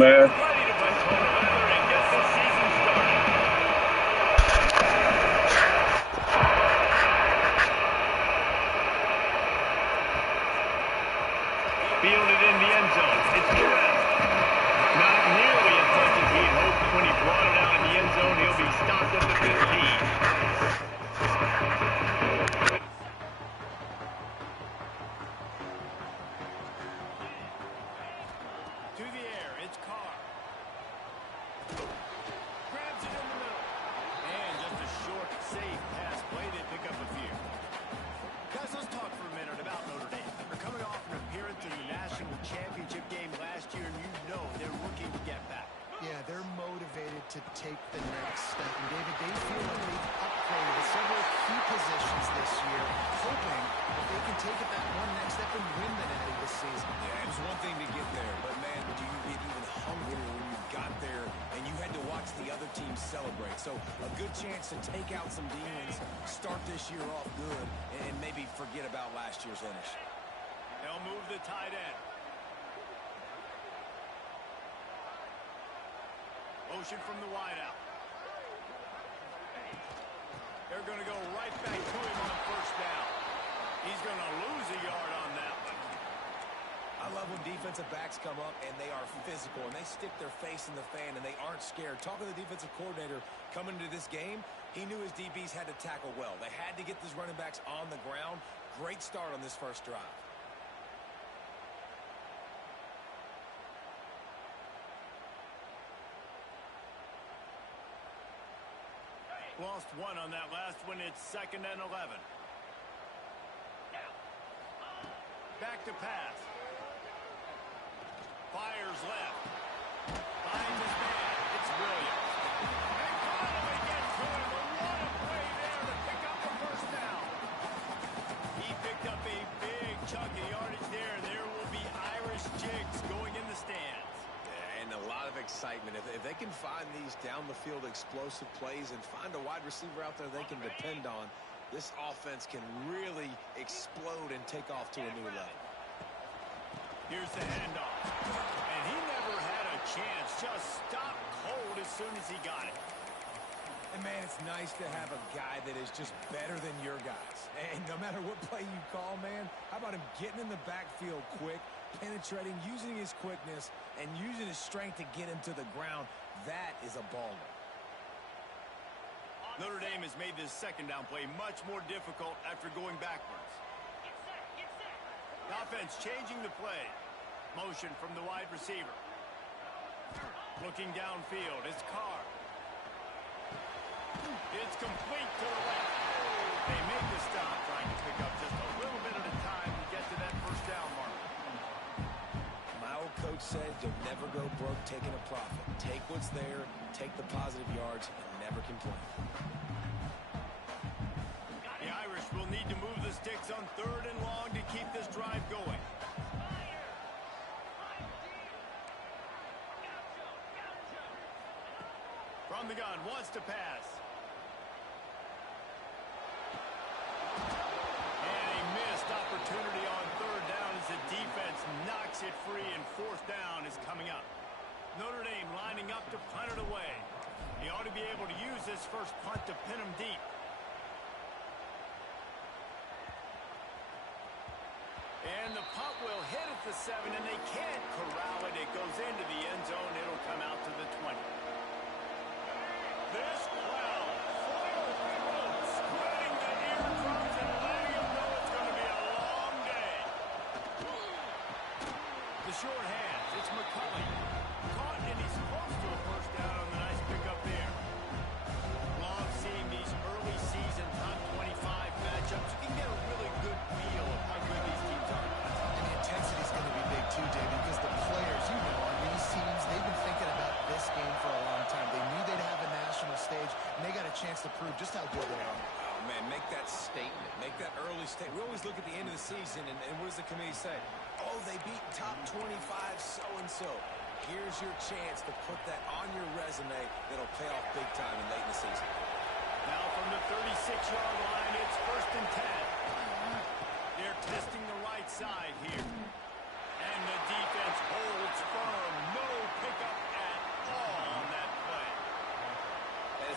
man. Fielded in the end zone. It's Terrell. Not nearly as much as he'd hoped when he brought it out in the end zone. He'll be stopped at the 15. To the air, it's Carr. Grabs it in the middle. And just a short, safe pass play. They pick up a few. Guys, let's talk for a minute about Notre Dame. They're coming off an appearance in the national championship game last year, and you know they're looking to get back. Yeah, they're motivated to take the next step. And, David, they feel like they've upgraded several key positions this year, hoping that they can take it that one next step and win the Natty this season. Yeah, it was one thing to get there, but, man, do you get even hungrier when you got there and you had to watch the other team celebrate. So a good chance to take out some demons, start this year off good, and maybe forget about last year's finish. They'll move the tight end. Motion from the wideout. They're going to go right back to him on first down. He's going to lose a yard on that one. I love when defensive backs come up and they are physical and they stick their face in the fan and they aren't scared. Talking to the defensive coordinator coming into this game, he knew his DBs had to tackle well. They had to get these running backs on the ground. Great start on this first drive. Lost one on that last one. It's 2nd and 11. Back to pass. Fires left. Finds his man. It's Williams. And finally gets to him. What a play there to pick up the first down. He picked up a big chunk of yardage there, and there will be Irish jigs going in the stands. And a lot of excitement. If they can find these down-the-field explosive plays and find a wide receiver out there they can depend on, this offense can really explode and take off to a new level. Here's the handoff. And he never had a chance. Just stopped cold as soon as he got it. And, man, it's nice to have a guy that is just better than your guys. And no matter what play you call, man, how about him getting in the backfield quick, penetrating, using his quickness, and using his strength to get him to the ground? That is a baller. Notre Dame has made this second down play much more difficult after going backwards. The offense changing the play. Motion from the wide receiver. Looking downfield, it's Carr. It's complete to the left. They make the stop, trying to pick up just a little bit at a time to get to that first down mark. My old coach said you'll never go broke taking a profit. Take what's there, take the positive yards, and never complain. The Irish will need to move the sticks on 3rd and long to keep this drive going. From the gun, wants to pass. And a missed opportunity on 3rd down as the defense knocks it free, and 4th down is coming up. Notre Dame lining up to punt it away. He ought to be able to use this first punt to pin him deep. And the punt will hit at the 7, and they can't corral it. It goes into the end zone. It'll come out to the 20. This crowd, spreading the eardrums and letting them know it's going to be a long day. The short hands, it's McCulley. Caught, and he's close to a first down on the nice pickup there. Love seeing these early season top 25 matchups. You can get a really good feel of how good these teams are. And the intensity is going to be big too, David, because the players, you know, on these teams, they've been thinking about this game for a long time. They knew they'd have a national stage, and they got a chance to prove just how good they are. Oh, man, make that statement. Make that early statement. We always look at the end of the season, and what does the committee say? Oh, they beat top 25 so-and-so. Here's your chance to put that on your resume that'll pay off big time and late in the season. Now from the 36-yard line, it's 1st and 10. They're testing the right side here. And the defense holds firm. No pickup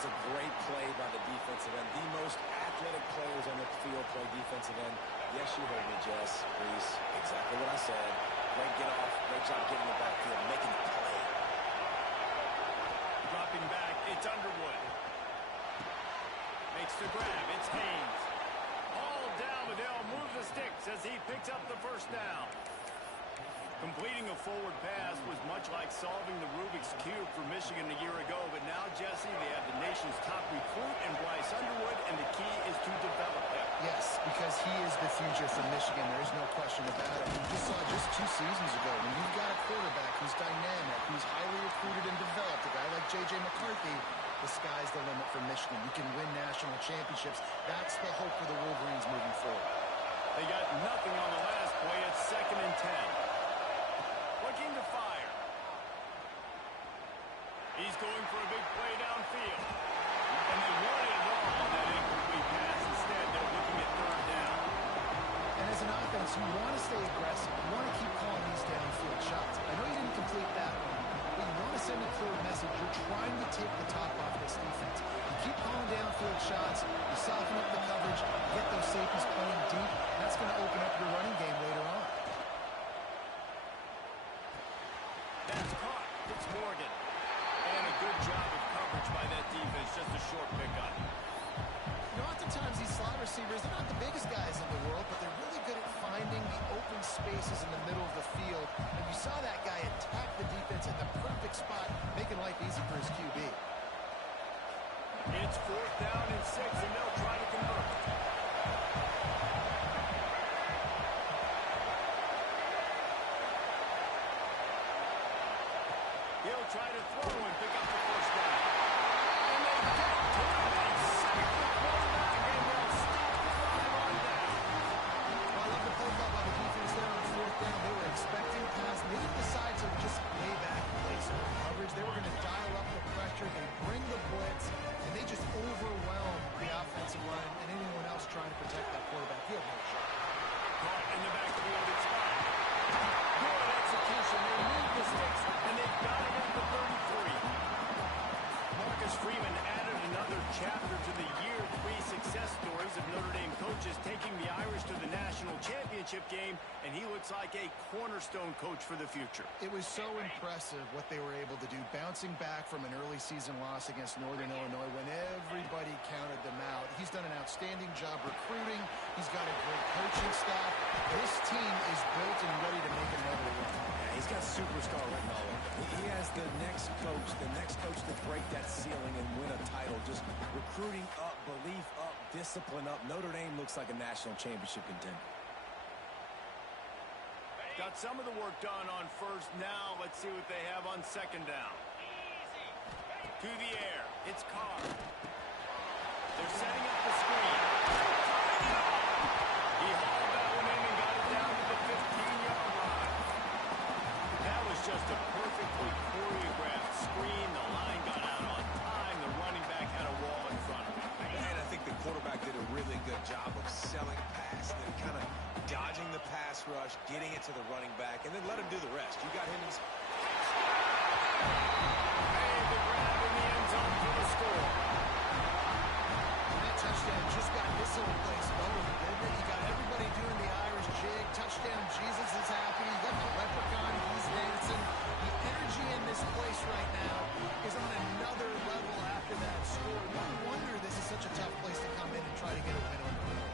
was a great play by the defensive end. The most athletic players on the field play defensive end. Yes, you heard me, Jess, Reese. Exactly what I said. Great get off. Great job getting the backfield, making the play. Dropping back, it's Underwood. Makes the grab, it's Haynes. All down, Liddell moves the sticks as he picks up the first down. Completing a forward pass was much like solving the Rubik's Cube for Michigan a year ago, but now, Jesse, they have the nation's top recruit in Bryce Underwood, and the key is to develop him. Yes, because he is the future for Michigan. There is no question about it. We just saw just 2 seasons ago when you've got a quarterback who's dynamic, who's highly recruited and developed, a guy like J.J. McCarthy, the sky's the limit for Michigan. You can win national championships. That's the hope for the Wolverines moving forward. They got nothing on the last play. It's 2nd and 10. Looking to fire. He's going for a big play downfield. And they wanted it all on that incomplete pass. Instead, they're looking at 3rd down. And as an offense, you want to stay aggressive. You want to keep calling these downfield shots. I know you didn't complete that one, but you want to send a clear message. You're trying to take the top off this defense. You keep calling downfield shots. You soften up the coverage. Get those safeties playing deep. That's going to open up your running game later on. That's caught. It's Morgan. And a good job of coverage by that defense. Just a short pickup. You know, oftentimes these slot receivers, they're not the biggest guys in the world, but they're really good at finding the open spaces in the middle of the field. And you saw that guy attack the defense at the perfect spot, making life easy for his QB. It's 4th down and 6, and they'll try to convert. He'll try to throw and pick up the first down. And they get to it. They sack the quarterback, and they'll stop the drive on down. Well, I love the play call by the defense there on 4th down. They were expecting pass. They didn't decide to just lay back and play some coverage. They were going to dial up the pressure. They bring the blitz, and they just overwhelm the offensive line and anyone else trying to protect that quarterback. He had no shot. Caught in the backfield, it's fine. Good execution. They move the sticks, and they've got it at the 33. Marcus Freeman added another chapter to the year 3 success stories of Notre Dame coaches taking the Irish to the national championship game, and he looks like a cornerstone coach for the future. It was so impressive what they were able to do, bouncing back from an early season loss against Northern Illinois when everybody counted them out. He's done an outstanding job recruiting. He's got a great coaching staff. This team is built and ready to make another run. Yeah, he's got superstar written all over him. He has the next coach to break that ceiling and win a title. Just recruiting up, belief up, discipline up. Notre Dame looks like a national championship contender. Got some of the work done on 1st. Now let's see what they have on 2nd down. To the air. It's Carr. They're setting up the screen. He hauled that one in and got it down to the 15-yard line. That was just a perfectly choreographed screen. The line got out on time. The running back had a wall in front of him. And I think the quarterback did a really good job of selling pass and then kind of dodging the pass rush, getting it to the running back, and then let him do the rest. You got him in his... Hey, the grab in the end zone for the score. And that touchdown just got this whole place going, didn't it? You got everybody doing the Irish jig. Touchdown, Jesus is happy. You got the leprechaun, he's dancing. The energy in this place right now is on another level after that score. No wonder this is such a tough place to come in and try to get a win on the road.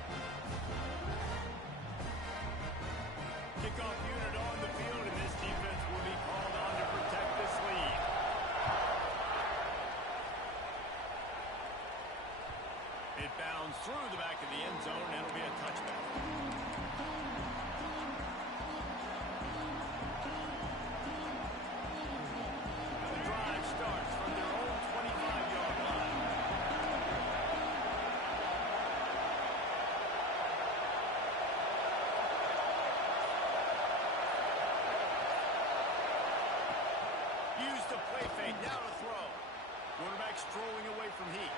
Kickoff unit on the field, and this defense will be called on to protect this lead. It bounds through the back of the end zone, and it'll be a touchback. And the drive starts from their own 25-yard line. Used to play fake, now to throw. Quarterback strolling away from Heat.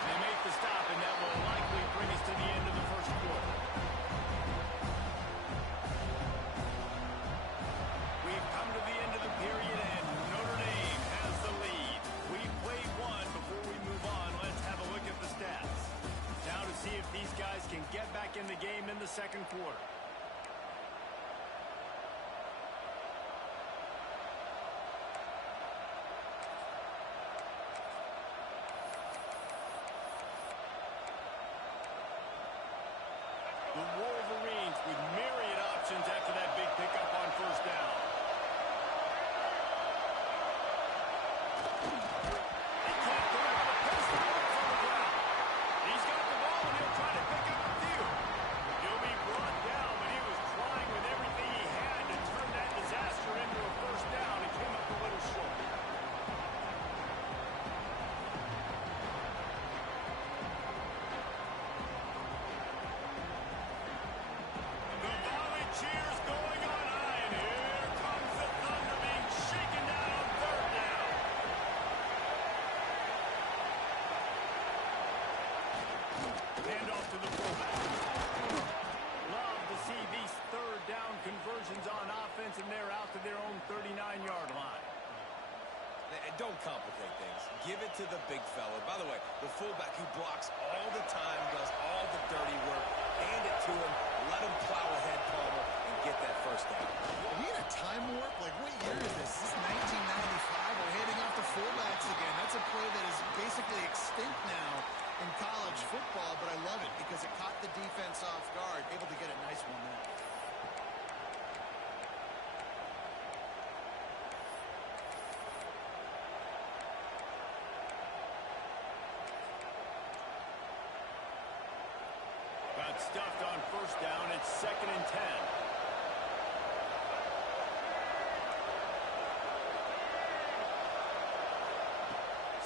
They make the stop, and that will likely bring us to the end of the first quarter. We've come to the end of the period, and Notre Dame has the lead. We've played one before second quarter. The Wolverines with myriad options after that big pickup on first down. They can't go out of pace to work from the ground. He's got the ball and he'll try to pick up the field. He'll be brought down, but he was trying with everything he had to turn that disaster into a first down and came up a little short. Cheers going on high, and here comes the thunder being shaken down on third down. Hand off to the fullback. Love to see these third down conversions on offense, and they're out to their own 39-yard line. And don't complicate things. Give it to the big fella. By the way, the fullback who blocks all the time, does all the dirty work. Hand it to him. Let him plow ahead, Palmer, and get that first down. Are we in a time warp? Like, what year is this? Is this 1995? We're handing off to fullbacks again. That's a play that is basically extinct now in college football, but I love it because it caught the defense off guard. Able to get a nice one there. Got stuffed on first down. It's 2nd and 10.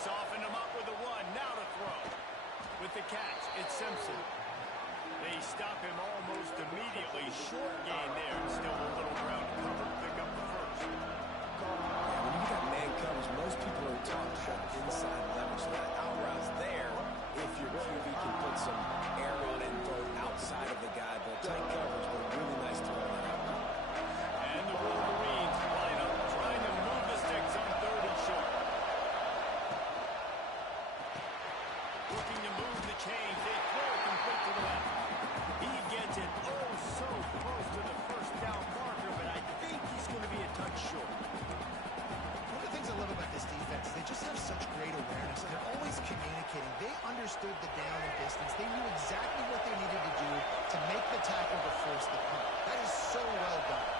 Soften him up with a run. Now to throw. With the catch, it's Simpson. They stop him almost immediately. Short gain there. Still a little ground to cover to pick up the first. Yeah, when you got man coverage, most people are taught to have inside leverage. So that out route's there if your QB can put some air on it and throw it outside of the guy. But tight coverage, but a really nice throw on that out. And the Wolverines line up, trying to move the sticks on 3rd and short. Looking to move the chains. They throw it complete to the left. He gets it oh so close to the first down marker, but I think he's going to be a touch short. One of the things I love about this defense, they just have such great awareness. They're always communicating. They understood the down and distance. They knew exactly what they needed to do to make the tackle to force the punt. That is so well done.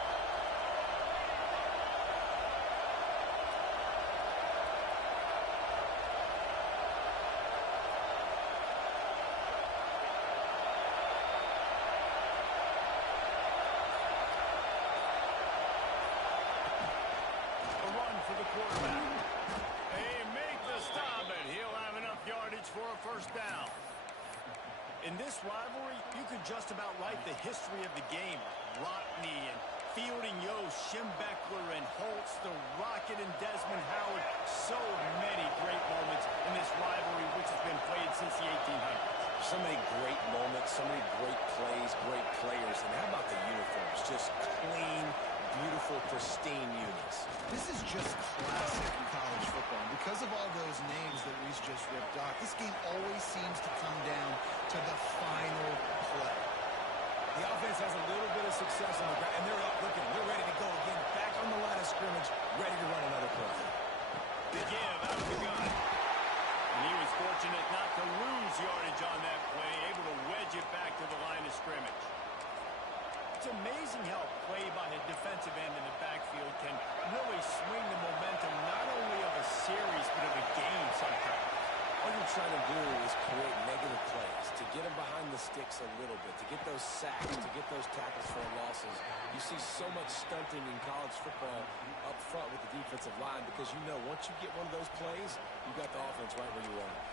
A run for the quarterback. They make the stop, and he'll have enough yardage for a first down. In this rivalry, you could just about write the history of the game. Rockney and Fielding Yost, Schembechler and Holtz, the Rocket and Desmond Howard. So many great moments in this rivalry, which has been played since the 1800s. So many great moments, so many great plays, great players. And how about the uniforms? Just clean, beautiful, pristine units. This is just classic in college football. And because of all those names that Reese just ripped off, this game always seems to come down to the final play. The offense has a little bit of success on the ground, and they're up looking. They're ready to go again, back on the line of scrimmage, ready to run another play. The give out of the gun. And he was fortunate not to lose yardage on that play, able to wedge it back to the line of scrimmage. It's amazing how play by a defensive end in the backfield can really swing the momentum not only of a series, but of a game sometimes. All you're trying to do is create negative plays, to get them behind the sticks a little bit, to get those sacks, to get those tackles for losses. You see so much stunting in college football up front with the defensive line because you know once you get one of those plays, you got the offense right where you want it.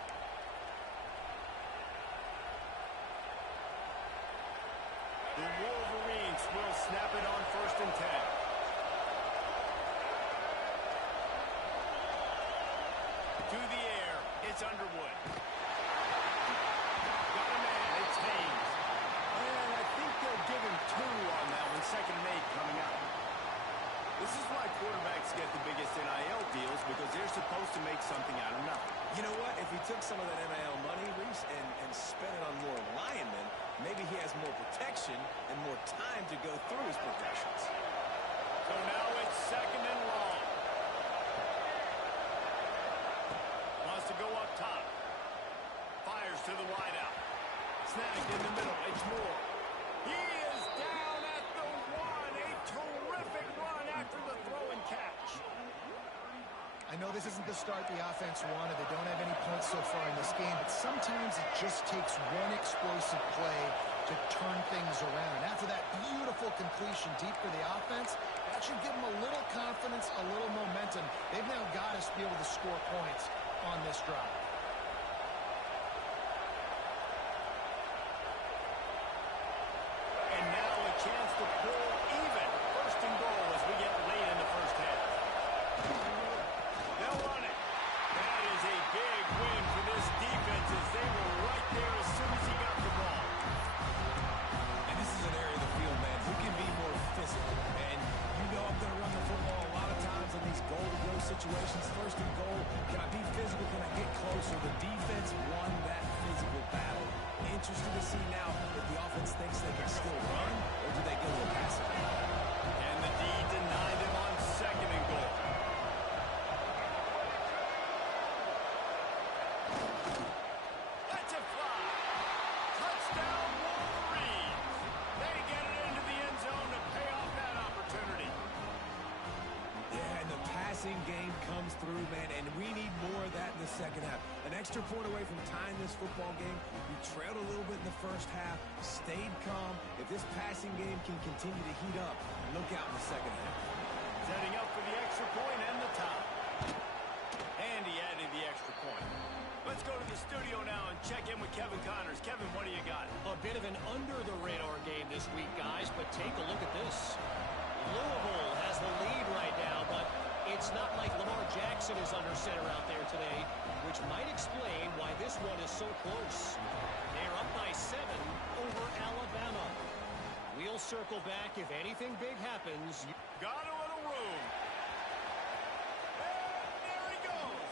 The Wolverines will snap it on 1st and 10. To the air, it's Underwood. Got a man, it's Haynes. And I think they'll give him 2 on that one, 2nd and 8 coming out. This is why quarterbacks get the biggest NIL deals, because they're supposed to make something out of nothing. You know what? If he took some of that NIL money, Reese, and spent it on more linemen, maybe he has more protection and more time to go through his progressions. So now it's 2nd and long. Wants to go up top. Fires to the wideout. Snagged in the middle. It's Moore. He is down at the 1. A terrific run after the throw and catch. I know this isn't the start the offense wanted. They don't have any points so far in this game, but sometimes it just takes one explosive play to turn things around. And after that beautiful completion deep for the offense, that should give them a little confidence, a little momentum. They've now got to be able to score points on this drive. And now a chance to pull even. 1st and goal as we get late in the first half. They'll run it. That is a big win for this defense as they were right there as soon as he got the ball. And this is an area of the field, man, who can be more physical. And you know I'm going to run the football a lot of times in these goal-to-go situations. 1st and goal, can I be physical? Can I get closer? The defense won that physical battle. Interested to see now if the offense thinks they can still run, or do they go to a passing game? And the D denied him on 2nd and goal. That's a fly. Touchdown, Wolverines. They get it into the end zone to pay off that opportunity. Yeah, and the passing game comes through, man, and we need more of that in the second half. An extra point away from tying this football game. We trailed a little bit in the first half, stayed calm. If this passing game can continue to heat up, look out in the second half. Setting up for the extra point and the tie. And he added the extra point. Let's go to the studio now and check in with Kevin Connors. Kevin, what do you got? A bit of an under-the-radar game this week, guys, but take a look at this. Louisville has the lead right now, but it's not like Lamar Jackson is under center out there today, which might explain why this one is so close. They're up by 7 over Alabama. We'll circle back if anything big happens. Got a little room. And there he goes.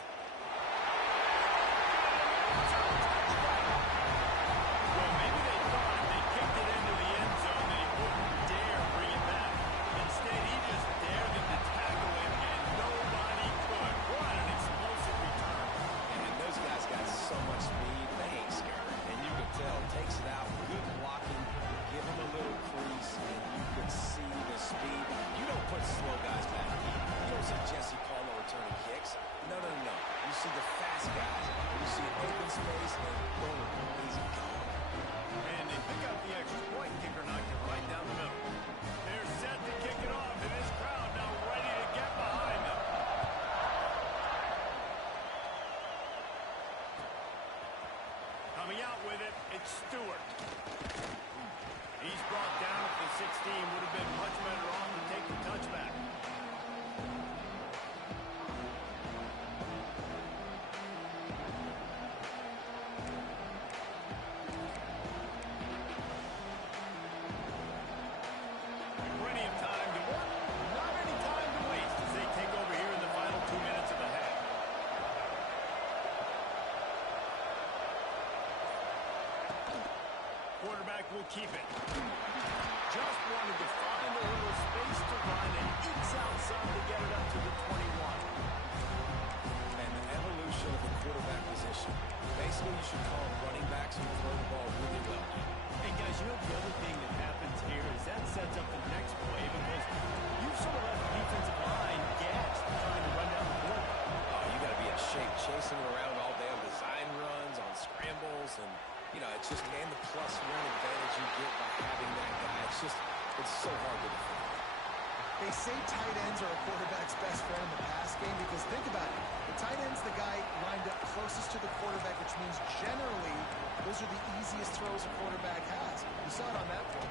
Well, maybe they thought if they kicked it into the end zone, they wouldn't dare bring it back. Instead, he just dared them to tackle him, and nobody could. What an explosive return. And those guys got so much speed, they ain't scared. And you can tell, takes it out, good blocking, give him a little crease, and you can see the speed. You don't put slow guys back in. You don't see Jesse Palmer returning kicks. No. You see the fast guys. You see an open space, and boom, he's gone. And they pick up the extra point. Kicker knocked it right down the middle. They're set to kick it off, and this crowd now ready to get behind them. Coming out with it, it's Stewart. He's brought down at the 16. Would have been much better off to take the touchback. Plenty of time to work. Not any time to waste as they take over here in the final 2 minutes of the half. Quarterback will keep it. Just wanted to find a little space to run and ekes out some to get it up to the 21. And the evolution of the quarterback position. Basically, you should call them running backs who throw the ball really well. Hey, guys, you know the other thing that happens here is that sets up the next play because you've sort of left the defensive line gassed trying to run down the board. Oh, you got to be in shape, chasing it around all day on design runs, on scrambles, and, you know, it's just, and the +1 advantage you get by having that guy. It's so hard to defend. They say tight ends are a quarterback's best friend in the pass game because think about it. The tight end's the guy lined up closest to the quarterback, which means generally those are the easiest throws a quarterback has. You saw it on that play.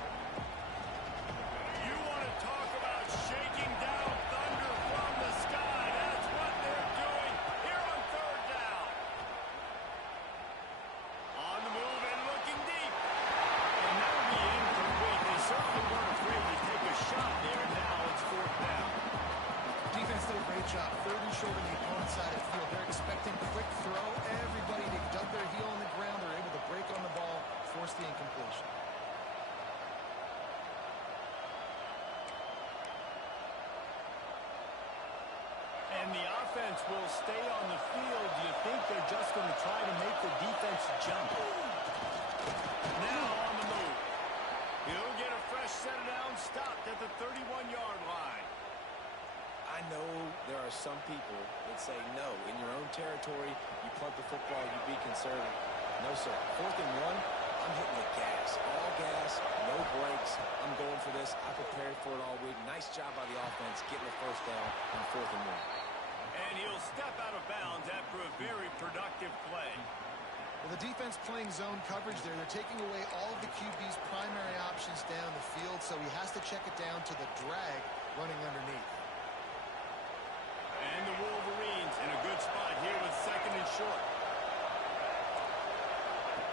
You want to talk about shaking down thunder from the sky. That's what they're doing here on 3rd down. On the move and looking deep. And that'll be incomplete. They certainly weren't afraid to take a shot there, and now it's 4th down. Defense did a great job. 3rd and short on the opponent's side of the field. They're expecting quick throw. Everybody, they dug their heel on the ground. They're able to break on the ball, force the incompletion. And the offense will stay on the field. Do you think they're just going to try to make the defense jump? Now on the move. He'll get a fresh set down, stopped at the 31-yard line. I know there are some people that say, no, in your own territory, you punt the football, you be conservative. No, sir. 4th and 1, I'm hitting the gas. All gas, no brakes. I'm going for this. I prepared for it all week. Nice job by the offense getting the first down on 4th and 1. And he'll step out of bounds after a very productive play. Well, the defense playing zone coverage there. They're taking away all of the QB's primary options down the field, so he has to check it down to the drag running underneath. And the Wolverines in a good spot here with 2nd and short.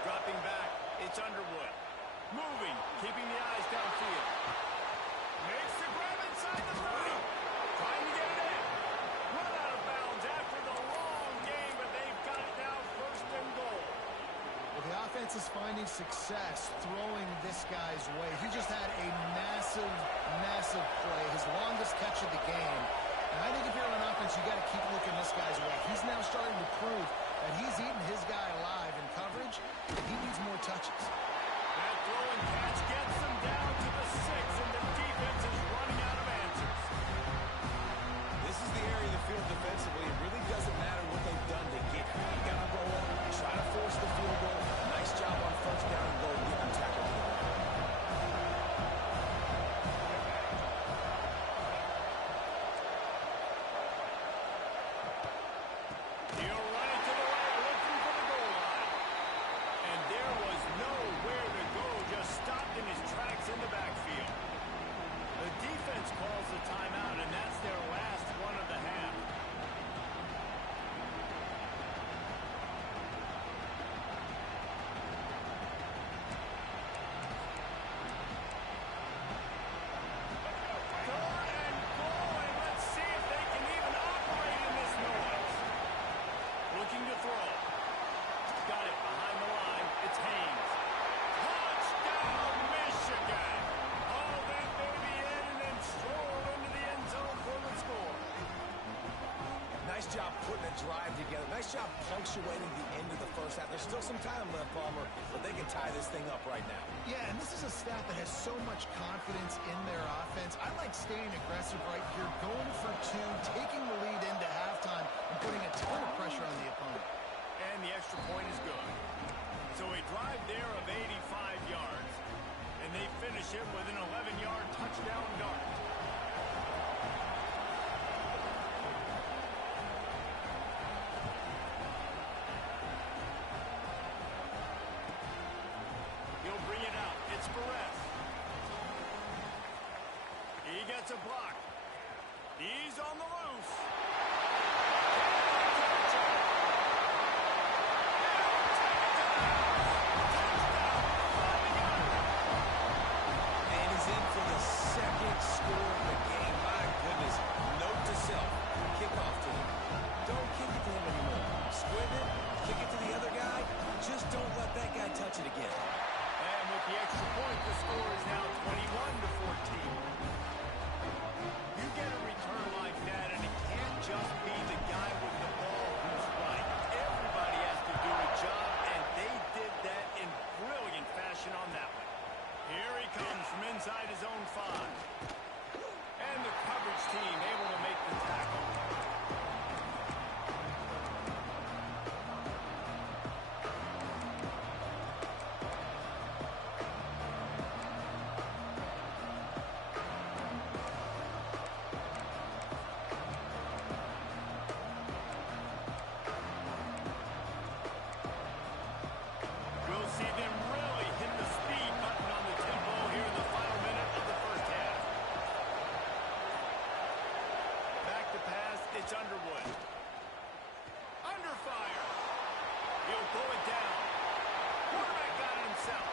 Dropping back, it's Underwood. Moving, keeping the eyes downfield. Makes the grab inside the 30. Trying to get it in. Run out of bounds after the long game, but they've got it now 1st and goal. Well, the offense is finding success throwing this guy's way. He just had a massive, massive play, his longest catch of the game. And I think if you're on offense, you got to keep looking this guy's way. He's now starting to prove that he's eating his guy alive in coverage. He needs more touches. That throw and catch gets them down to the 6, and the defense is running out of answers. This is the area of the field defensively. It really doesn't matter what they've done to get here. You got to go on, try to force the field goal. Nice job on 1st down and goal to get them tackled. He'll run it to the right, looking for the goal line. And there was nowhere to go, just stopped in his tracks in the backfield. The defense calls the timeout, and that's their last one of the half. Third and goal, and let's see if they can even operate in this noise. Looking to throw. Got it behind the line. It's Haynes. Touchdown, Michigan. Haul that baby in and then stroll into the end zone for the score. Nice job putting a drive together. Nice job punctuating the end of the first half. There's still some time left, Palmer, but they can tie this thing up right now. Yeah, and this is a staff that has so much confidence in their offense. I like staying aggressive right here, going for 2, taking the lead into halftime, and putting a ton of pressure on the opponent. And the extra point is good. So a drive there of 85 yards, and they finish it with an 11-yard touchdown dart. He'll bring it out. It's Perez. He gets a block. He's on the loose. And he's in for the 2nd score of the game. My goodness. Note to self. Kickoff to him. Don't kick it to him anymore. Squib it. Kick it to the other guy. Just don't let that guy touch it again. And with the extra point, the score is now 21-14. You get a return like that, and it can't just be the guy with the ball who's right. Everybody has to do a job, and they did that in brilliant fashion on that one. Here he comes from inside his own 5. And the coverage team able to make the tackle. We'll see them really hit the speed button on the tempo here in the final minute of the first half. Back to pass, it's Underwood. Under fire. He'll pull it down. Quarterback got it himself.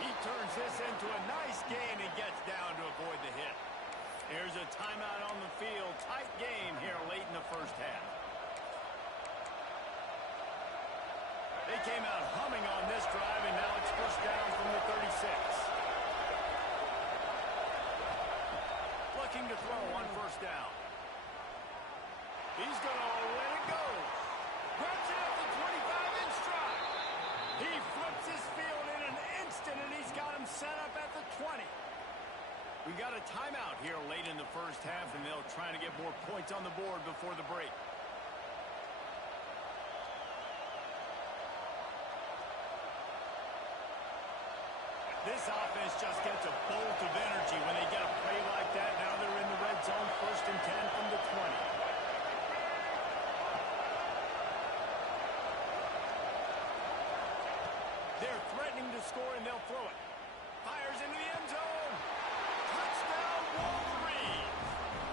He turns this into a nice gain and gets down to avoid the hit. Here's a timeout on the field. Tight game here late in the first half. They came out humming on this drive, and now it's first down from the 36. Looking to throw on 1st down. He's going to let it go. Grabs it at the 25 in stride. He flips his field in an instant, and he's got him set up at the 20. We got a timeout here late in the first half, and they'll try to get more points on the board before the break. This offense just gets a bolt of energy when they get a play like that. Now they're in the red zone, 1st and 10 from the 20. They're threatening to score, and they'll throw it. Fires into the end zone. Touchdown, Wolverines.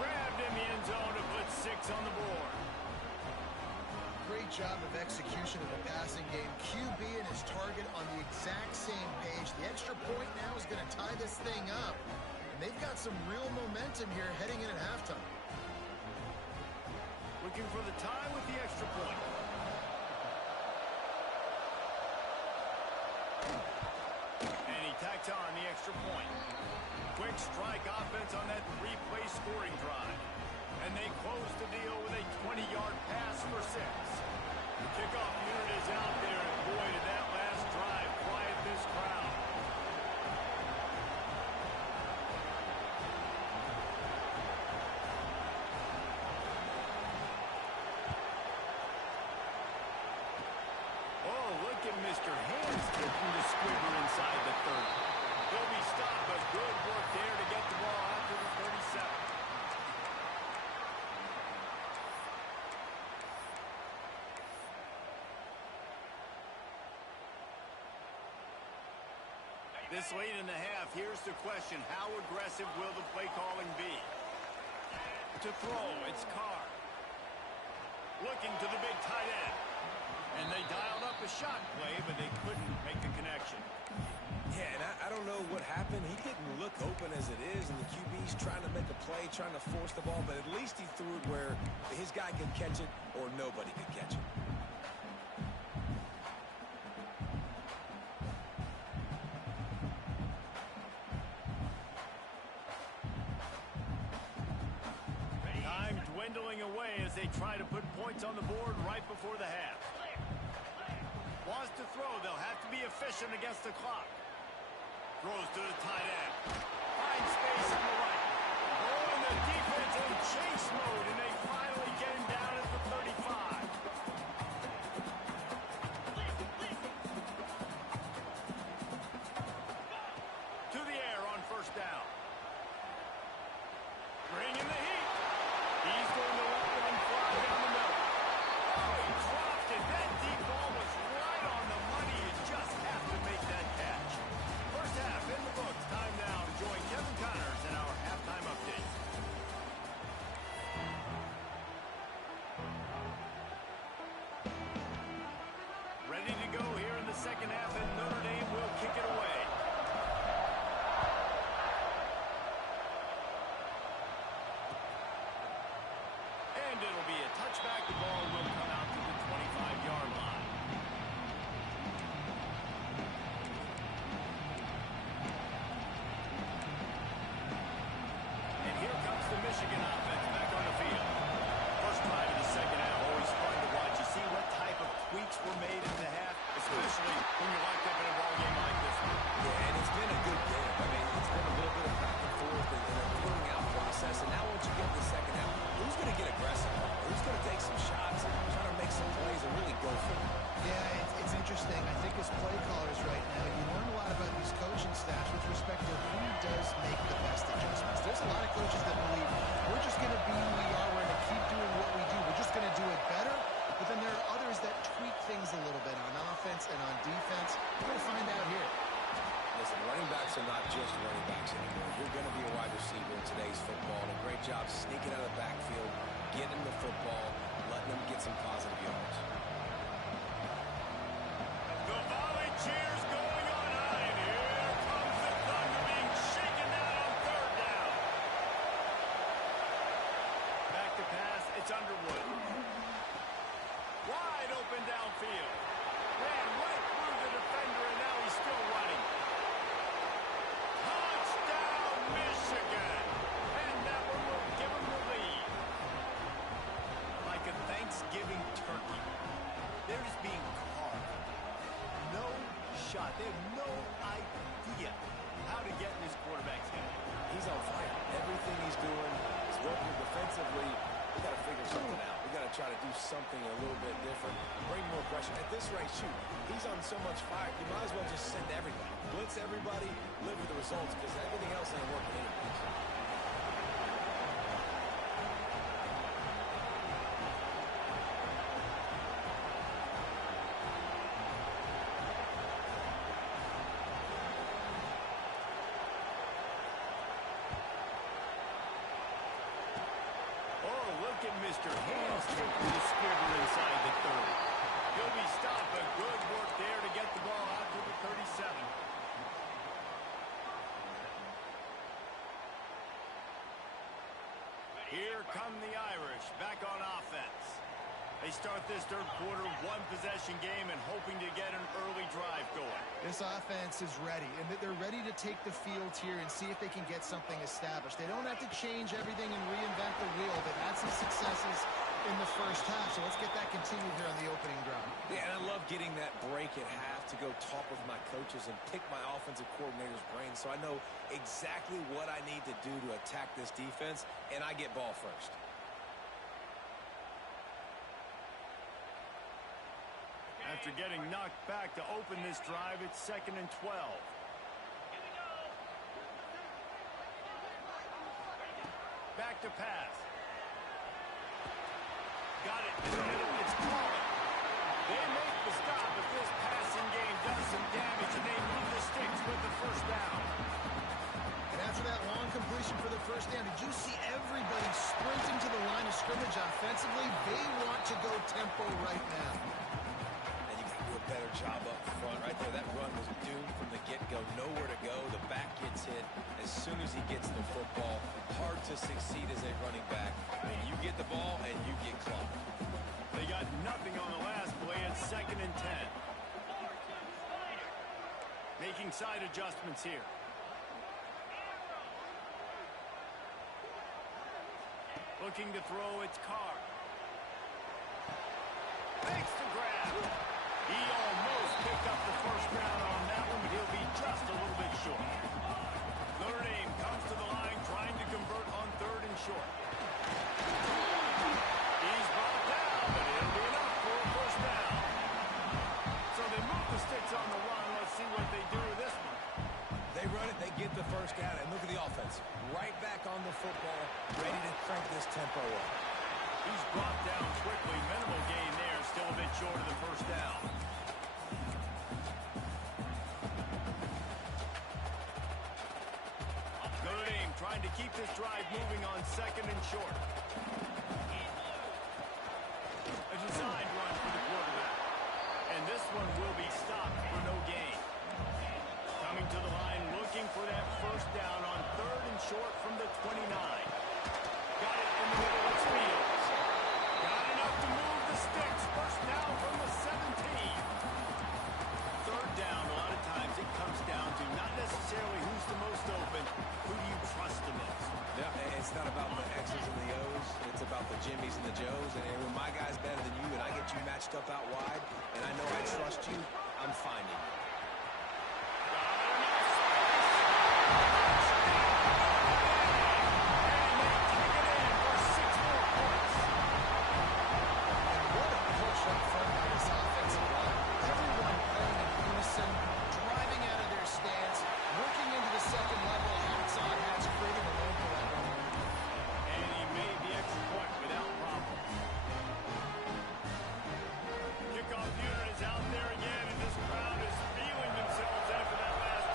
Grabbed in the end zone to put 6 on the board. Great job of execution of the passing game. QB and his target on the exact same page. The extra point now is going to tie this thing up. And they've got some real momentum here heading in at halftime. Looking for the tie with the extra point. And he tacked on the extra point. Quick strike offense on that 3-play scoring drive. And they close the deal with a 20-yard pass for 6. The kickoff unit is out there, and boy, did that last drive quiet this crowd. Oh, look at Mr. Hands kicking the squibber inside the 30. He'll be stopped, but good work there to get the ball out to the 37. This late in the half, here's the question. How aggressive will the play calling be? To throw, it's Carr. Looking to the big tight end. And they dialed up a shot play, but they couldn't make the connection. Yeah, and I don't know what happened. He didn't look open as it is, and the QB's trying to make a play, trying to force the ball, but at least he threw it where his guy could catch it or nobody could catch it. Dwindling away as they try to put points on the board right before the half. Wants to throw. They'll have to be efficient against the clock. Throws to the tight end. Finds space on the right. Oh, and the defense in chase mode, and they finally get him down at the 35. To the air on 1st down. Bringing the heat. He's going to let one fly down the middle. Oh, he dropped it. That deep ball was right on the money. You just have to make that catch. First half in the books. Time now to join Kevin Connors in our halftime update. Ready to go here in the second half, and Notre Dame will kick it away. And it'll be a touchback. The ball will come out to the 25-yard line. And here comes the Michigan offense back on the field. First drive of the second half, always fun to watch. You see what type of tweaks were made in the half, especially when you're locked up in a ball game like this one. Yeah, and it's been a good game. I mean, it's been a little bit of back and forth and a filling out process. And now once you get to the second half, who's going to get aggressive? Who's going to take some shots and try to make some plays and really go for it? Yeah, it's interesting. I think as play callers right now, you learn a lot about these coaching staffs with respect to who does make the best adjustments. There's a lot of coaches that believe we're just going to be who we are. We're going to keep doing what we do. We're just going to do it better. But then there are others that tweak things a little bit on offense and on defense. We're going to find out here. Listen, running backs are not just running backs anymore. You're going to be a wide receiver in today's football. And a great job sneaking out of the backfield, getting the football, letting them get some positive yards. The volley cheers going on high, and here comes the Thunder being shaken down on 3rd down. Back to pass, it's Underwood. Wide open downfield. Ran right through the defender, and now he's still running. Touchdown, Michigan! And that one will give him the lead. Like shot. They have no idea how to get in this quarterback's head. He's on fire. Everything he's doing is working defensively. We got to figure something out. We got to try to do something a little bit different. Bring more pressure. At this rate, shoot, he's on so much fire. You might as well just send everybody. Blitz everybody, live with the results, because everything else ain't working anyways. Look at Mr. Hands taking the skipper inside the 30. He'll be stopped, but good work there to get the ball out to the 37. Here come the Irish back on offense. They start this third quarter, one-possession game, and hoping to get an early drive going. This offense is ready, and they're ready to take the field here and see if they can get something established. They don't have to change everything and reinvent the wheel. They've had some successes in the first half, so let's get that continued here on the opening drive. Yeah, and I love getting that break at half to go talk with my coaches and pick my offensive coordinator's brain so I know exactly what I need to do to attack this defense, and I get ball first. After getting knocked back to open this drive, it's 2nd and 12. Back to pass. Got it in the middle. It's caught. They make the stop, but this passing game does some damage, and they move the sticks with the first down. And after that long completion for the first down, did you see everybody sprinting to the line of scrimmage offensively? They want to go tempo right now. Better job up front right there. That run was doomed from the get-go. Nowhere to go. The back gets hit as soon as he gets the football. Hard to succeed as a running back when you get the ball and you get clocked. They got nothing on the last play. It's 2nd and 10. Making side adjustments here. Looking to throw, it's Carr. Makes the grab. He almost picked up the first down on that one, but he'll be just a little bit short. Notre Dame comes to the line trying to convert on 3rd and short. He's brought down, but it'll be enough for a first down. So they move the sticks on the run. Let's see what they do with this one. They run it, they get the first down, and look at the offense. Right back on the football, ready to crank this tempo up. He's brought down quickly. Minimal gain there. Still a bit short of the first down. Notre Dame trying to keep this drive moving on 2nd and short. A designed run for the quarterback. And this one will be stopped for no gain. Coming to the line, looking for that first down on 3rd and short from the 29. Got it in the middle of Fields. Got enough to move the sticks. First down from the 17. 3rd down, a lot of times it comes down to not necessarily who's the most open, who do you trust the most. Yeah, it's not about the X's and the O's. It's about the Jimmys and the Joes. And when my guy's better than you and I get you matched up out wide, and I know I trust you, I'm finding you. Kickoff unit is out there again, and this crowd is feeling themselves after that last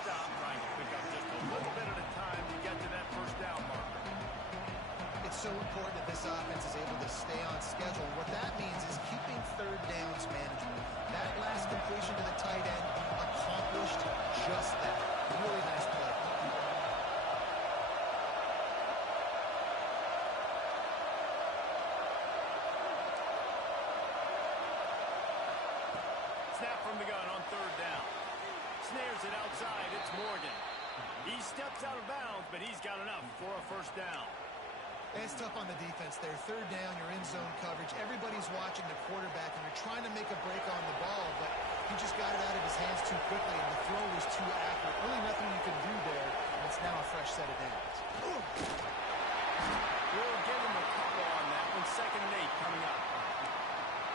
stop, trying to pick up just a little bit at a time to get to that first down marker. It's so important that this offense is able to stay on schedule. What that means is keeping third downs manageable. That last completion to the tight end accomplished just that. Really nice play. Snap from the gun on third down. Snares it outside. It's Morgan. He steps out of bounds, but he's got enough for a first down. It's tough on the defense there. Third down, you're in zone coverage. Everybody's watching the quarterback, and you're trying to make a break on the ball, but he just got it out of his hands too quickly, and the throw was too accurate. Really nothing you can do there, and it's now a fresh set of downs. We'll give him a couple on that one. 2nd and 8 coming up.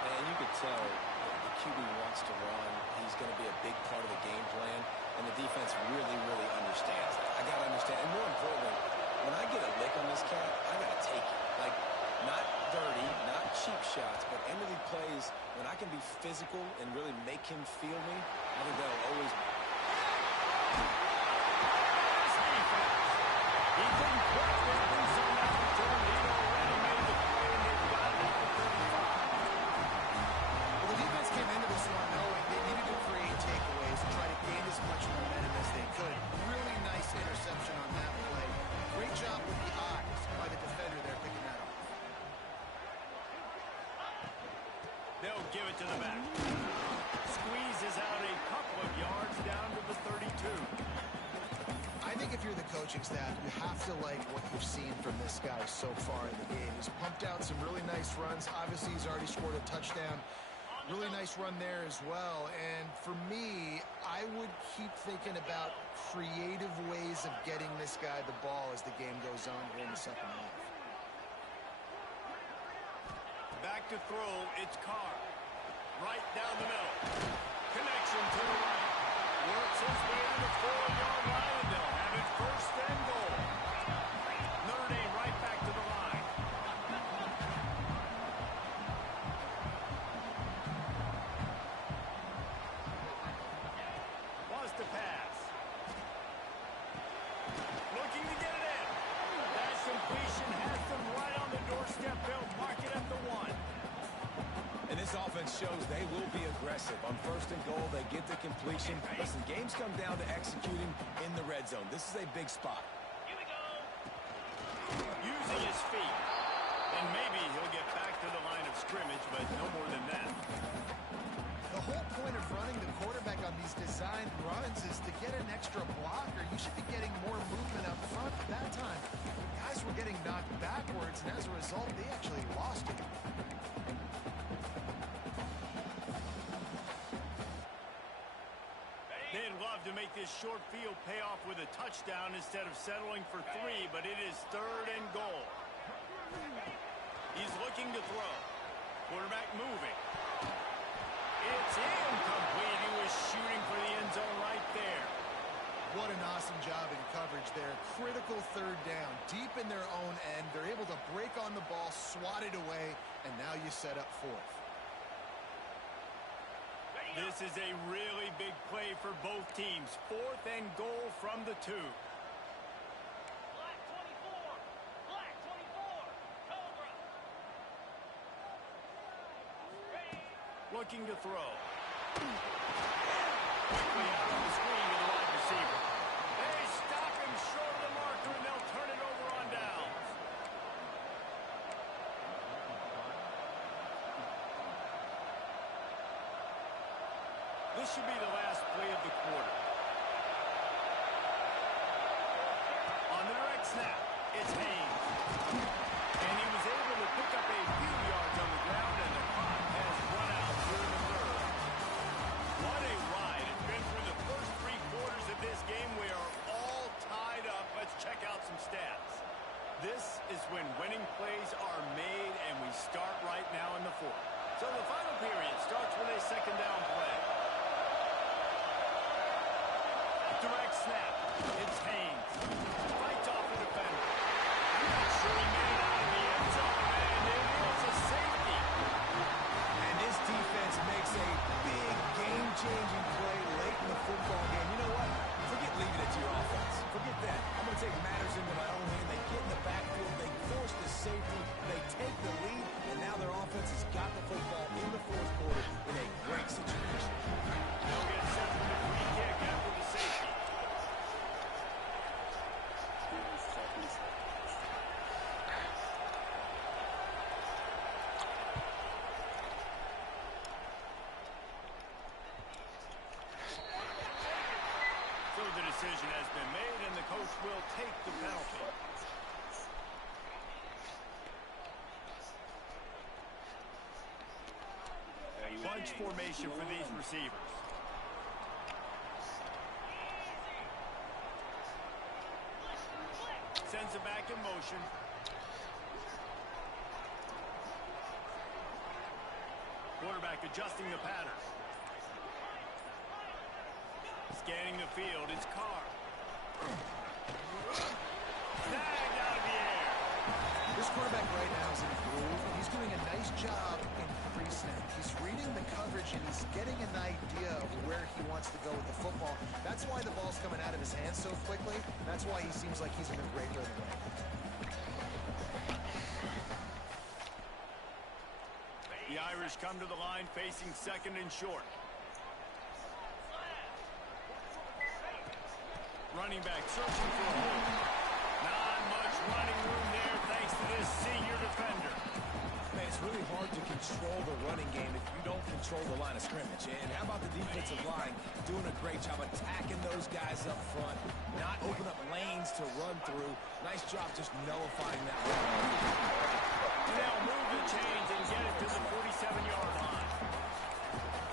And you could tell the QB wants to run. He's going to be a big part of the game plan, and the defense really, really understands that. I got to understand, and more importantly, when I get a lick on this cat, I got to take it. Like, not dirty, not cheap shots, but end of the plays, when I can be physical and really make him feel me, I think that'll always be. He couldn't quite get loose on that return. He'd already made the play, and they've got it at the 35. Well, the defense came into this one knowing they needed to create takeaways and try to gain as much momentum as they could. Really nice interception on that play. Great job with the eyes by the defender there picking that up. They'll give it to the back. Squeezes out a couple of yards down to the 32. I think if you're the coaching staff, you have to like what you've seen from this guy so far in the game. He's pumped out some really nice runs. Obviously, he's already scored a touchdown. Really nice run there as well. And for me, I would keep thinking about creative ways of getting this guy the ball as the game goes on here in the second half. Back to throw, it's Carr. Right down the middle. Connection to the right. Works his way to the 4-yard line, and they'll have it 1st and goal. Notre Dame right back to the line. Was to pass. Looking to get it in. That completion has them right on the doorstep. They'll mark it at the 1. And this offense shows they will be aggressive. On 1st and goal, they get the completion. Listen, games come down to executing in the red zone. This is a big spot. Using his feet. And maybe he'll get back to the line of scrimmage, but no more than that. The whole point of running the quarterback on these designed runs is to get an extra blocker. You should be getting more movement up front. At that time, guys were getting knocked backwards, and as a result, they actually lost it. They'd love to make this short field pay off with a touchdown instead of settling for 3, but it is 3rd and goal. He's looking to throw. Quarterback moving. It's incomplete. He was shooting for the end zone right there. What an awesome job in coverage there. Critical 3rd down. Deep in their own end. They're able to break on the ball, swat it away, and now you set up 4th. This is a really big play for both teams. 4th and goal from the 2. Black 24. Black 24. Cobra. Looking to throw. Quickly out on the screen to the wide receiver. They stop him short of the marker, and they'll turn it over on downs. This should be the last play of the quarter. On the direct snap, it's Haynes. And he was able to pick up a few yards on the ground, and the clock has run out here in the 3rd. What a ride. It's been through the first 3 quarters of this game. We are all tied up. Let's check out some stats. This is when winning plays are made, and we start right now in the 4th. So the final period starts with a 2nd down play. Direct snap. It's Haynes. Fights off the defender. I'm not sure he made it out of the end zone, and it is a safety. And this defense makes a big game-changing play late in the football game. You know what? Forget decision has been made, and the coach will take the penalty. Bunch formation for these receivers. Sends it back in motion. Quarterback adjusting the pattern. Scanning the field, it's Carr. Snagged out of the air. This quarterback right now is in a groove. He's doing a nice job in pre-snap. He's reading the coverage, and he's getting an idea of where he wants to go with the football. That's why the ball's coming out of his hands so quickly. That's why he seems like he's in a great rhythm right now. The Irish come to the line facing second and short. Running back searching for a hole. Not much running room there thanks to this senior defender. Man, it's really hard to control the running game if you don't control the line of scrimmage. And how about the defensive line doing a great job attacking those guys up front, not open up lanes to run through. Nice job just nullifying that run. Now move the chains and get it to the 47-yard line.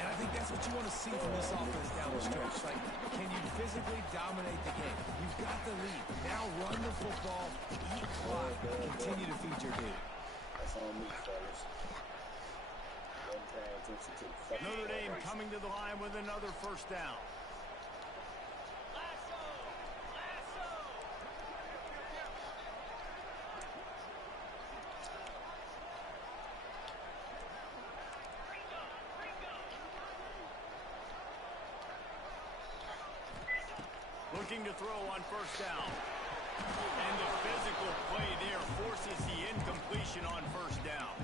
And I think that's what you want to see from this offense down the stretch. Like, can you physically dominate the game? You've got the lead. Now run the football, eat clock, continue to feed your dude. That's on me, fellas. Don't pay attention to the fucking Notre Dame coming to the line with another first down. Looking to throw on first down. And the physical play there forces the incompletion on first down.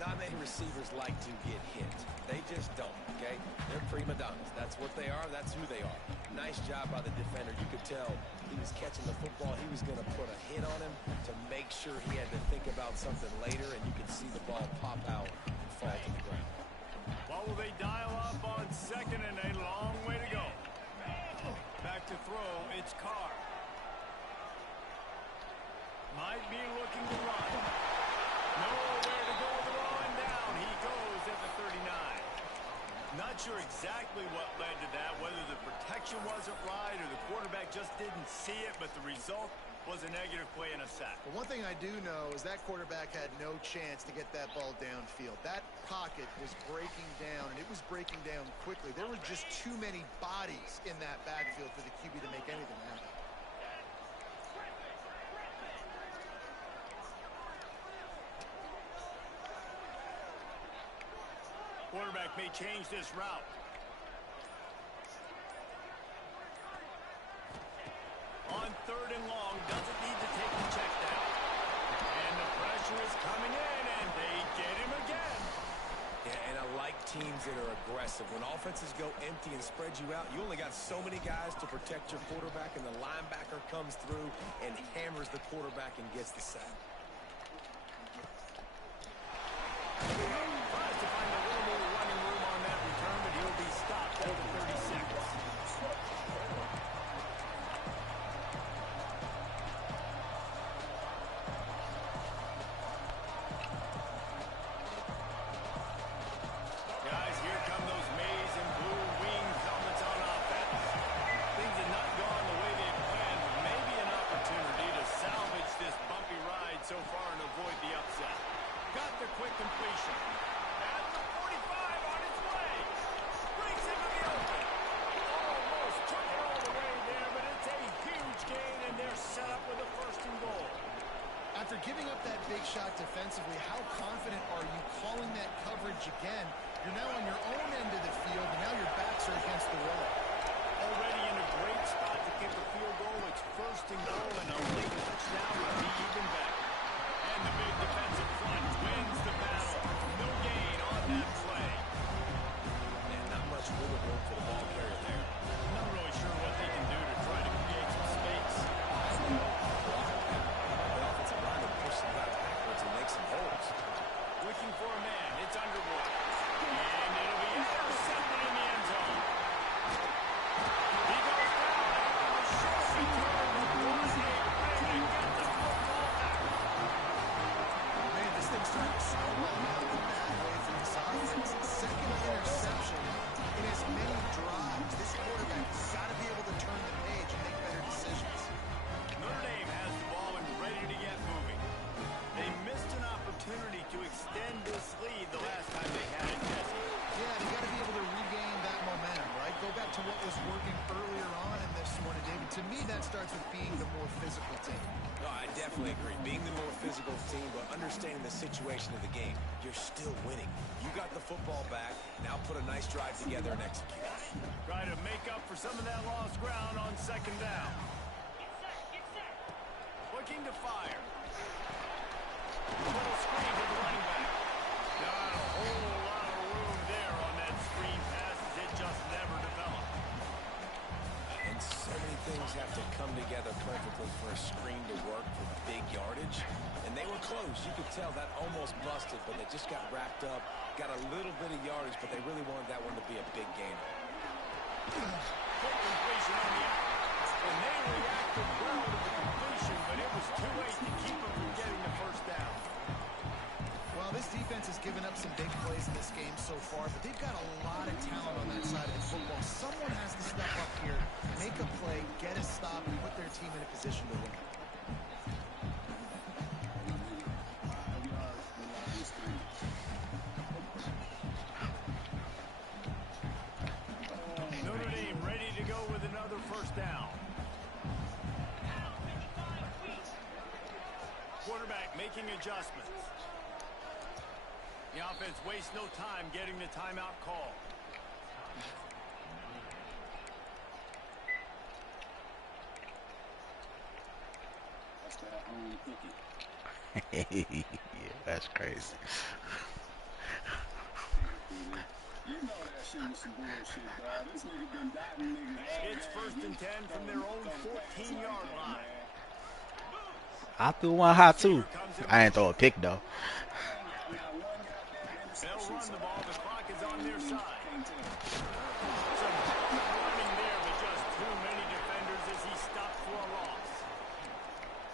Not many receivers like to get hit. They just don't, okay? They're prima donnas. That's what they are. That's who they are. Nice job by the defender. You could tell he was catching the football. He was going to put a hit on him to make sure he had to think about something later, and you could see the ball pop out and fall to the ground. What will they dial up on second and a long way to go? Back to throw, it's Carr. Might be looking to run. Nowhere to go with the run down. He goes at the 39. Not sure exactly what led to that, whether the protection wasn't right or the quarterback just didn't see it, but the result was a negative play and a sack. But one thing I do know is that quarterback had no chance to get that ball downfield. That pocket was breaking down, and it was breaking down quickly. There were just too many bodies in that backfield for the QB to make anything happen. Quarterback may change this route. On third and long, doesn't need to take the check down. And the pressure is coming in, and they get him again. Yeah, and I like teams that are aggressive. When offenses go empty and spread you out, you only got so many guys to protect your quarterback, and the linebacker comes through and hammers the quarterback and gets the sack. Tries to find a little more running room on that return, but he'll be stopped at the 36. Guys, here come those maize and blue winged helmets on offense. Things have not gone the way they planned, but maybe an opportunity to salvage this bumpy ride so far and avoid the upset. Got the quick completion. At the 45 on its way. Brings him to the open. Almost took it all the way there, but it's a huge gain, and they're set up with a first and goal. After giving up that big shot defensively, how confident are you calling that coverage again? You're now on your own end of the field, and now your backs are against the wall. Already in a great spot to kick a field goal. It's first and goal, and a late touchdown would be even better. And the big defensive front wins the battle. No gain on that play. And not much wiggle room for the ball carrier there. Not really sure what they can do to try to create some space. The offensive line will push some guys backwards and make some holes. Looking for a man. It's Underwood. And it'll be intercepted in the end zone. He goes down, and that starts with being the more physical team. No, I definitely agree. Being the more physical team, but understanding the situation of the game, you're still winning. You got the football back. Now put a nice drive together and execute. Try to make up for some of that lost ground on second down. Looking to fire. Little screen to the running back. Not a whole lot of room there on that screen pass as it just never developed. And so many things have to come together perfectly for a screen to work for big yardage. And they were close. You could tell that almost busted, but they just got wrapped up, got a little bit of yardage, but they really wanted that one to be a big gain. Quick completion on the out. And they reacted well to the completion, but it was too late to keep them from getting the first down. Well, this defense has given up some big plays in this game so far, but they've got a lot of talent on that side of the football. Someone has to step up here, make a play, get a stop, and put their team in a position to win. Notre Dame ready to go with another first down. Quarterback making adjustments. The offense wastes no time getting the timeout call. Yeah, that's crazy. You know that shit was some bullshit, dog. This nigga been dotting niggas. It's 1st and 10 from their own 14-yard line. I threw one high too. I ain't throw a pick though. They'll run the ball. The clock is on their side. Some running there, but just too many defenders as he stopped for a loss.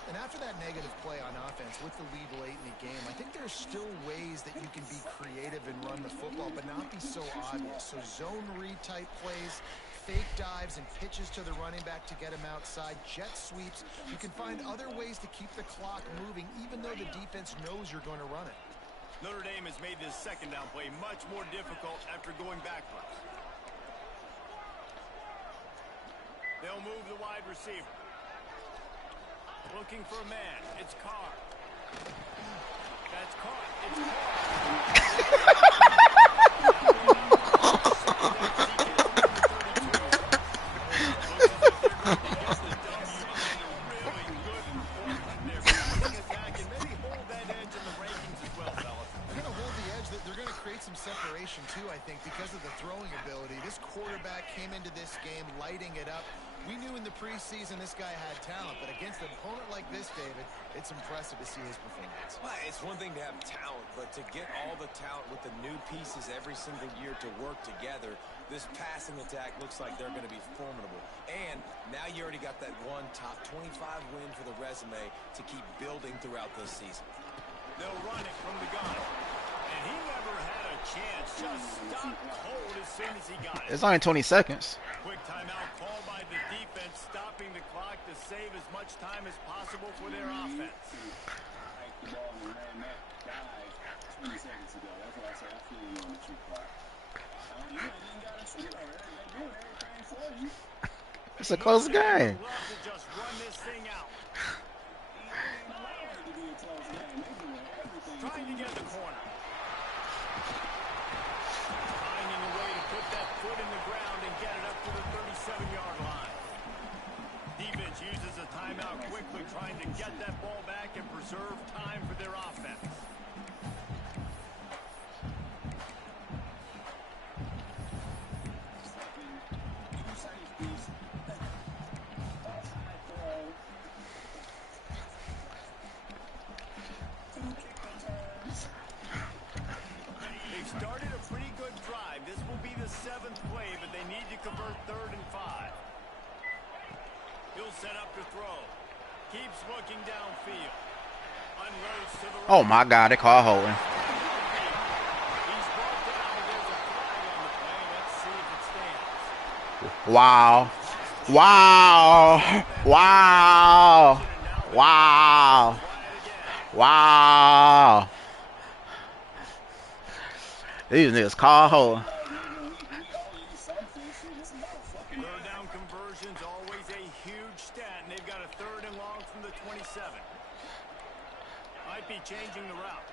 And after that negative play on offense with the lead late in the game, I think there's still ways that you can be creative and run the football, but not be so obvious. So zone read type plays, fake dives and pitches to the running back to get him outside, jet sweeps. You can find other ways to keep the clock moving, even though the defense knows you're going to run it. Notre Dame has made this second down play much more difficult after going backwards. They'll move the wide receiver. Looking for a man. It's Carr. That's caught. It's separation too, I think, because of the throwing ability. This quarterback came into this game lighting it up. We knew in the preseason this guy had talent, but against an opponent like this, David, it's impressive to see his performance. Well, it's one thing to have talent, but to get all the talent with the new pieces every single year to work together, this passing attack looks like they're going to be formidable. And now you already got that one top 25 win for the resume to keep building throughout this season. They'll run it from the gun. And he never had a chance. Just stopped cold as soon as he got it. It's only 20 seconds. Quick timeout called by the defense, stopping the clock to save as much time as possible for their offense. The ball and ran that guy 20 seconds ago. That's what I said. I feel you on the tree clock. You ain't got to shoot her. They're doing everything for you. It's a close game. Love to just run this thing out. Trying to get the corner. Finding a way to put that foot in the ground and get it up to the 37-yard line. Defense uses a timeout quickly, trying to get that ball back and preserve time for their offense. Started a pretty good drive. This will be the 7th play, but they need to convert 3rd and 5. He'll set up to throw. Keeps looking downfield. Unloads to the right. Oh my God, they call holding. He's brought down, but there's a flag on the play. Let's see if it stands. Wow. Wow. Wow. Wow. Wow. These niggas call holding. Third down conversions, always a huge stat, and they've got a 3rd and long from the 27. Might be changing the route.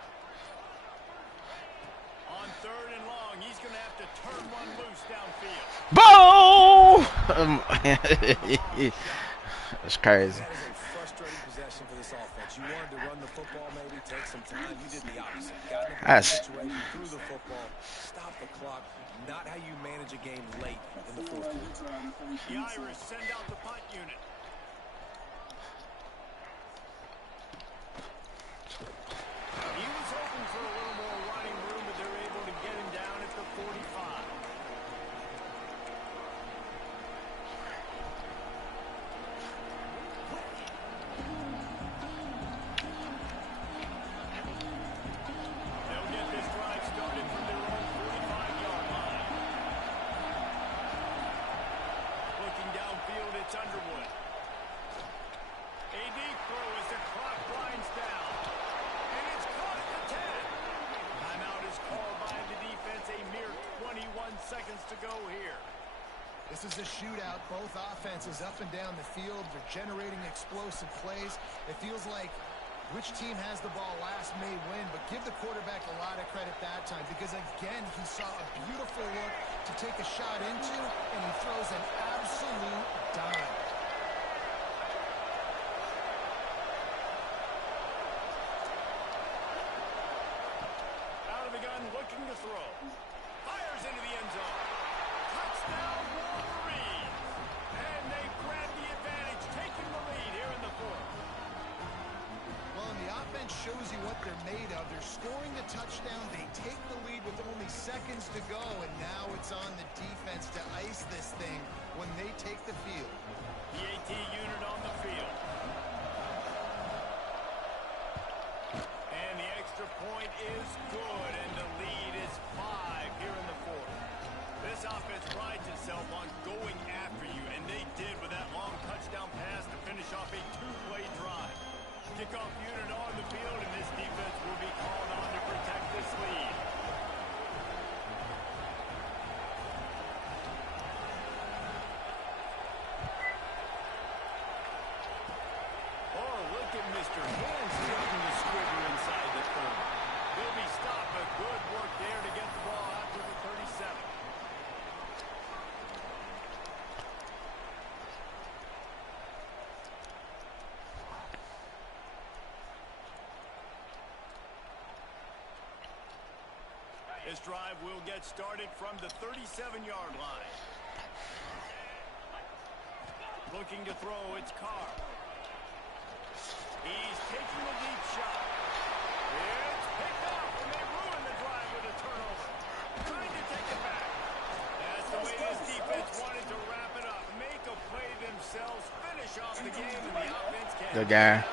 On 3rd and long, he's going to have to turn one loose downfield. Boom! That's crazy. That is a frustrating possession for this offense. You wanted to run the football, maybe take some time. You did the opposite. Got in the situation, threw the football, stopped the clock. Not how you manage a game late in the 4th quarter. The Irish send out the punt unit. He was hoping for a little more running room, but they're able to get him down at the 45. They'll get this drive started from their own 45-yard line. Looking downfield, it's Underwood. A deep throw as the clock winds down. And it's caught at the 10. Timeout is called by the defense. A mere 21 seconds to go here. This is a shootout. Both offenses up and down the field. They're generating explosive plays. It feels like which team has the ball last may win, but give the quarterback a lot of credit that time because, again, he saw a beautiful look to take a shot into, and he throws an absolute dime. Out of the gun, looking to throw. Fires into the end zone. Touchdown, Wolverines. And they grab the advantage, taking the lead here in the 4th. Well, and the offense shows you what they're made of. They're scoring the touchdown. They take the lead with only seconds to go, and now it's on the defense to ice this thing when they take the field. The AT unit on the field. And the extra point is good, and the lead is 5 here in the 4th. This offense prides itself on going after you, and they did with that long touchdown pass to finish off a 2-play drive. Kickoff unit on the field, and this defense will be called on to protect this lead. Oh, look at Mr. Hands starting to scribble inside the 30. He'll be stopped, but good work there to get the ball out to the 37. This drive will get started from the 37-yard line. Looking to throw, it's Carr. He's taking a deep shot. It's picked up, and they ruin the drive with a turnover. Trying to take it back. That's the way this defense wanted to wrap it up. Make a play themselves, finish off the game, and the offense can. Good guy.